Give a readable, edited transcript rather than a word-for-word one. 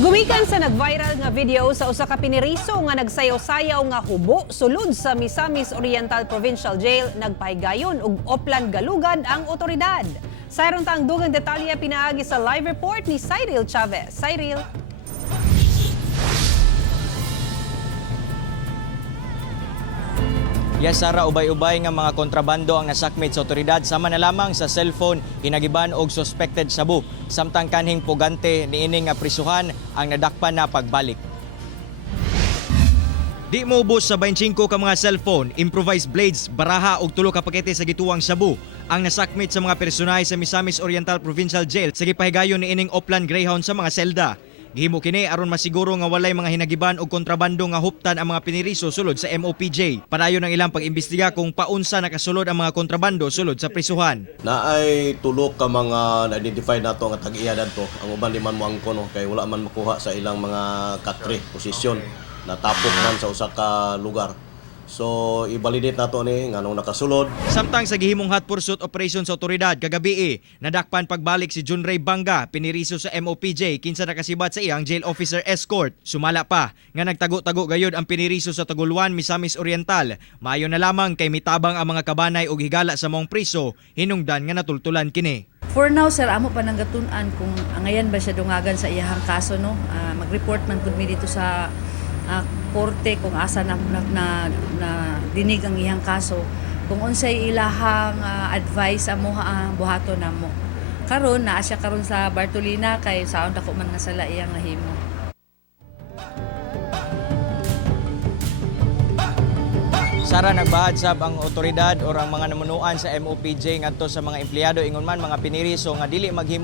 Gumikan sa nag-viral nga video sa usa ka piniriso nga nagsayaw-sayaw nga hubo sulod sa Misamis Oriental Provincial Jail, nagpahigayon og Oplan Galugad ang otoridad. Sayron ta ang dugang detalye pinaagi sa live report ni Cyril Chavez. Cyril. Yes, Sara, ubay-ubay nga mga kontrabando ang nasakmit sa otoridad sama na lamang sa cellphone, hinagiban og suspected sabu. Samtang kanhing pugante niining nga prisuhan ang nadakpan na pagbalik. Di moubos sa 25 ka mga cellphone, improvised blades, baraha ug tulo ka pakete sa gituwang sabu ang nasakmit sa mga personahe sa Misamis Oriental Provincial Jail sa gipahigayon niining Oplan Greyhound sa mga selda. Gihimo kini aron masiguro nga walay mga hinagiban og kontrabando nga huptan ang mga piniriso sulod sa MOPJ. Padayon ang ilang pag-imbestiga kung paunsa nakasulod ang mga kontrabando sulod sa prisuhan. Naay tulo ka mga na-identify nato nga tag-iya dadto. Ang uban liman mo angkon kay wala man makuha sa ilang mga katre posisyon na tapok man sa usa ka lugar. So i-validate nato ni nganong nakasulod. Samtang sa gihimong hot pursuit operation sa otoridad kagabi, nadakpan pagbalik si John Ray Banga, piniriso sa MOPJ kinsa nakasibat sa iyang jail officer escort. Sumala pa nga nagtago-tago gayud ang piniriso sa Taguluan, Misamis Oriental. Maayo na lamang kay mitabang ang mga kabanay og higala sa maong priso, hinungdan nga natultulan kini. For now, sir, amo pa nanggatunan kung angayan ba siya dungagan sa iyahang kaso, no? Mag-report man pud mi dito sa korte kung asa na dinig ang iyang kaso, kung unsay ilahang advice amo buhaton namo. Karon naa siya karon sa Bartolina kay saon dako man nga sala iyang nahimo. Sara, nagbahad sab ang otoridad o ang mga namunuan sa MOPJ ngadto sa mga empleyado ingon man mga piniriso nga dili maghimo